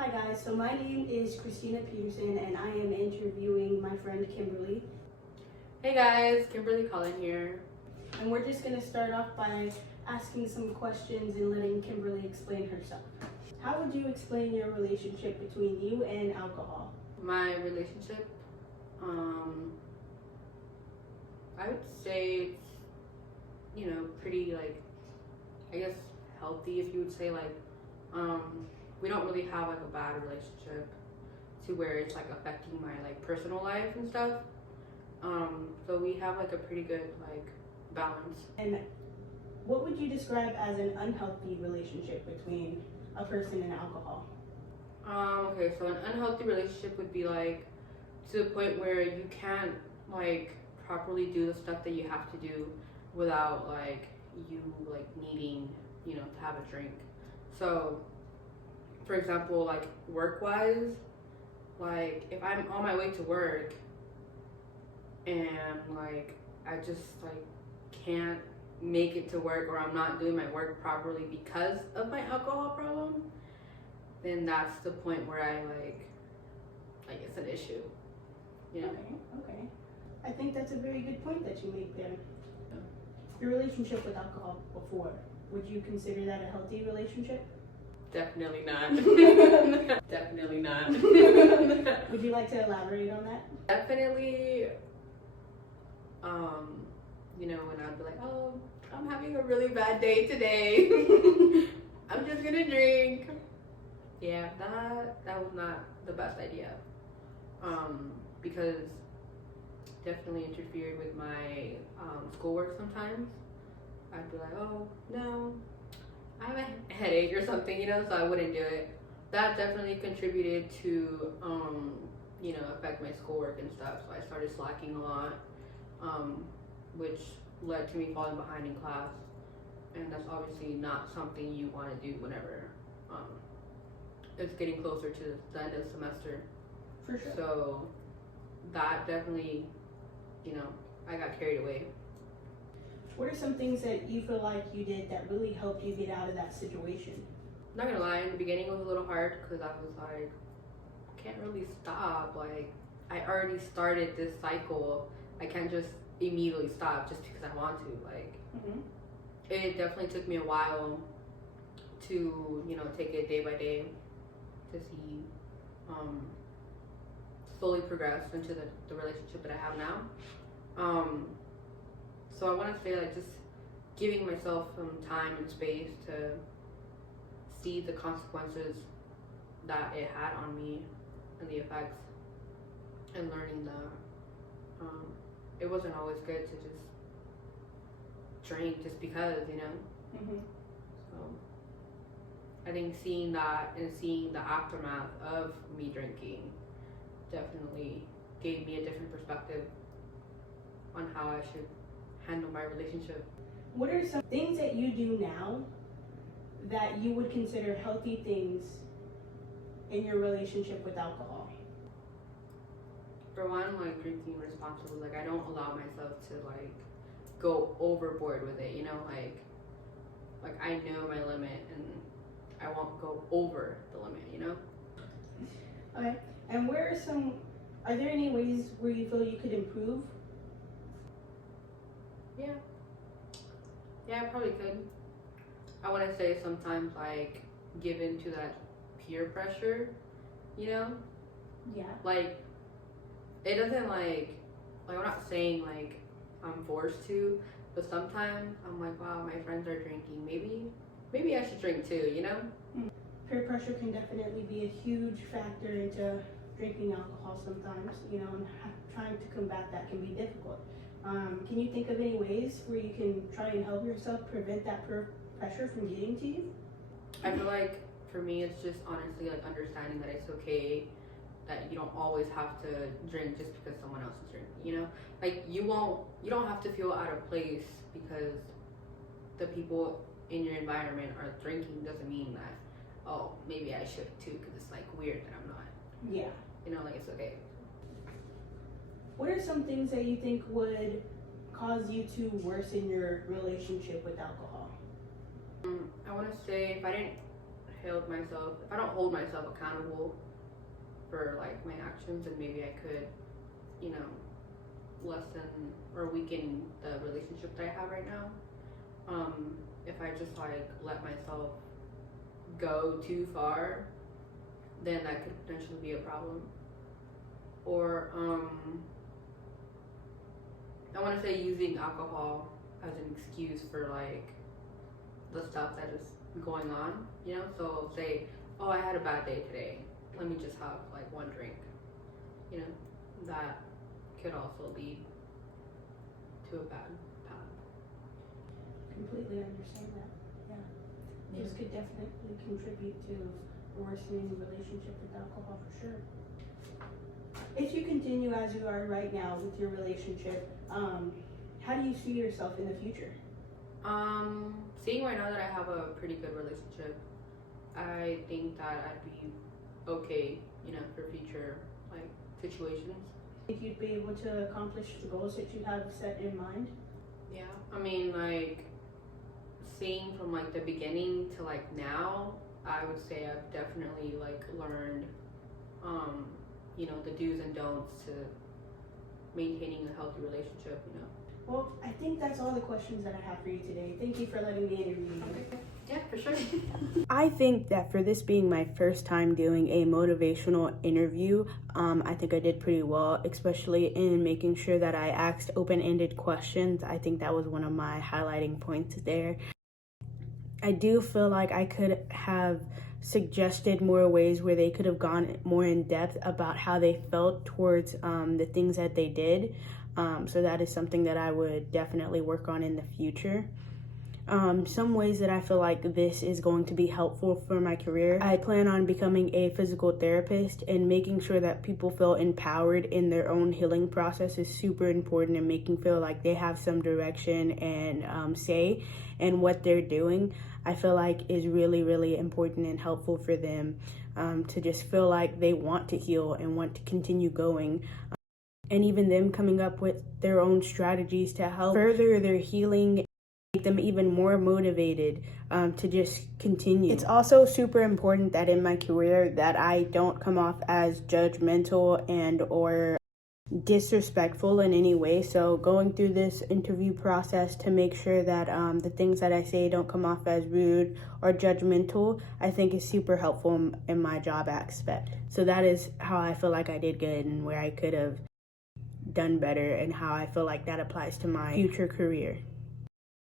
Hi guys, so my name is Christina Peterson and I am interviewing my friend Kimberly. Hey guys, Kimberly Cullen here. And we're just going to start off by asking some questions and letting Kimberly explain herself. How would you explain your relationship between you and alcohol? My relationship, I would say it's, pretty I guess healthy, if you would say. We don't really have like a bad relationship to where it's like affecting my like personal life and stuff. So we have like a pretty good like balance. And what would you describe as an unhealthy relationship between a person and alcohol? Okay, so an unhealthy relationship would be like to the point where you can't like properly do the stuff that you have to do without like you like needing, to have a drink. So for example, like work wise, like if I'm on my way to work and like I just like can't make it to work, or I'm not doing my work properly because of my alcohol problem, then that's the point where I like it's an issue. Okay. I think that's a very good point that you make there. Your relationship with alcohol before, would you consider that a healthy relationship? Definitely not. Definitely not. Would you like to elaborate on that? Definitely, when I'd be like, oh, I'm having a really bad day today. I'm just gonna drink. Yeah, that was not the best idea. Because definitely interfered with my schoolwork sometimes. I'd be like, oh no, I have a headache or something, so I wouldn't do it. That definitely contributed to, affect my schoolwork and stuff. So I started slacking a lot, which led to me falling behind in class. And that's obviously not something you want to do whenever it's getting closer to the end of the semester. For sure. So that definitely, I got carried away. What are some things that you feel like you did that really helped you get out of that situation? Not gonna lie, in the beginning it was a little hard because I was like, I can't really stop. Like, I already started this cycle. I can't just immediately stop just because I want to. Like, It definitely took me a while to, take it day by day to see, slowly progress into the relationship that I have now. So I want to say like just giving myself some time and space to see the consequences that it had on me and the effects, and learning that it wasn't always good to just drink just because, So I think seeing that and seeing the aftermath of me drinking definitely gave me a different perspective on how I should handle my relationship. What are some things that you do now that you would consider healthy things in your relationship with alcohol? For one, like drinking responsibly. Like I don't allow myself to like go overboard with it, like I know my limit and I won't go over the limit, Okay. And are there any ways where you feel you could improve? Yeah, I probably could. I want to say sometimes like give in to that peer pressure, Yeah. like it doesn't like I'm not saying like I'm forced to, but sometimes I'm like, wow, my friends are drinking, maybe I should drink too, Peer pressure can definitely be a huge factor into drinking alcohol sometimes, and trying to combat that can be difficult. Can you think of any ways where you can try and help yourself prevent that peer pressure from getting to you? I feel like for me it's just honestly like understanding that it's okay that you don't always have to drink just because someone else is drinking, like you don't have to feel out of place because the people in your environment are drinking. Doesn't mean that, oh, maybe I should too because it's like weird that I'm not. Yeah. Like it's okay. What are some things that you think would cause you to worsen your relationship with alcohol? I want to say if I didn't held myself, if I don't hold myself accountable for like my actions, then maybe I could, you know, lessen or weaken the relationship that I have right now. If I just like let myself go too far, then that could potentially be a problem. Or I want to say using alcohol as an excuse for like the stuff that is going on, you know. So say, oh, I had a bad day today, let me just have like one drink, you know. That could also lead to a bad path. Completely understand that. Yeah. This could definitely contribute to a worsening relationship with alcohol for sure. If you continue as you are right now with your relationship, how do you see yourself in the future? Seeing right now that I have a pretty good relationship, I think that I'd be okay, you know, for future like situations. Think you'd be able to accomplish the goals that you have set in mind? Yeah, I mean, like seeing from like the beginning to like now, I would say I've definitely like learned, you know, the do's and don'ts to maintaining a healthy relationship, you know. Well, I think that's all the questions that I have for you today. Thank you for letting me interview you. Okay. Yeah, for sure. I think that for this being my first time doing a motivational interview, I think I did pretty well, especially in making sure that I asked open-ended questions. I think that was one of my highlighting points there. I do feel like I could have suggested more ways where they could have gone more in depth about how they felt towards the things that they did. So that is something that I would definitely work on in the future. Some ways that I feel like this is going to be helpful for my career. I plan on becoming a physical therapist, and making sure that people feel empowered in their own healing process is super important, and making feel like they have some direction and say in what they're doing. I feel like is really, really important and helpful for them to just feel like they want to heal and want to continue going. And even them coming up with their own strategies to help further their healing, make them even more motivated to just continue. It's also super important that in my career that I don't come off as judgmental and or disrespectful in any way. So going through this interview process to make sure that the things that I say don't come off as rude or judgmental, I think is super helpful in my job aspect. So that is how I feel like I did good and where I could have done better, and how I feel like that applies to my future career.